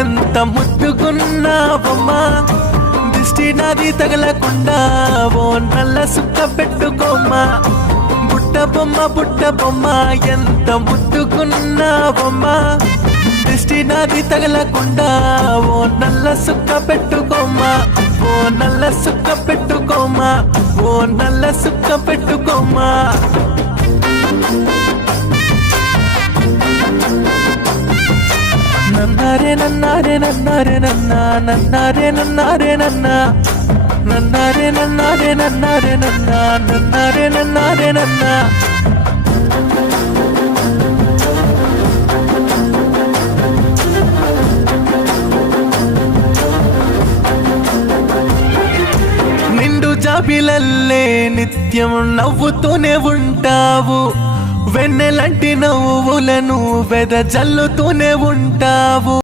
ఎంత ముద్దుకున్నావమ్మా దిష్టి నాది తగలకుండా ఓ నల్ల సుక్క పెట్టుకోమ్మా బుట్ట బొమ్మ ఎంత ముద్దుకున్నావమ్మా దిష్టి నాది తగలకుండా ఓ నల్ల సుక్క పెట్టుకోమ్మా ఓ నల్ల సుక్క పెట్టుకోమ్మా ఓ నల్ల సుక్క పెట్టుకోమ్మా నన్నారే నన్నారే నన్నారే నన్నా నన్నారే నన్నారే నన్నా నన్నారే నన్నారే నన్నారే నన్నా నన్నారే నన్నారే నన్నా నిండు జాబిలల్లే నిత్యం నవ్వుతూనే ఉంటావు వెన్నెలంటి నవ్వులను వెదజల్లుతూనే ఉంటావు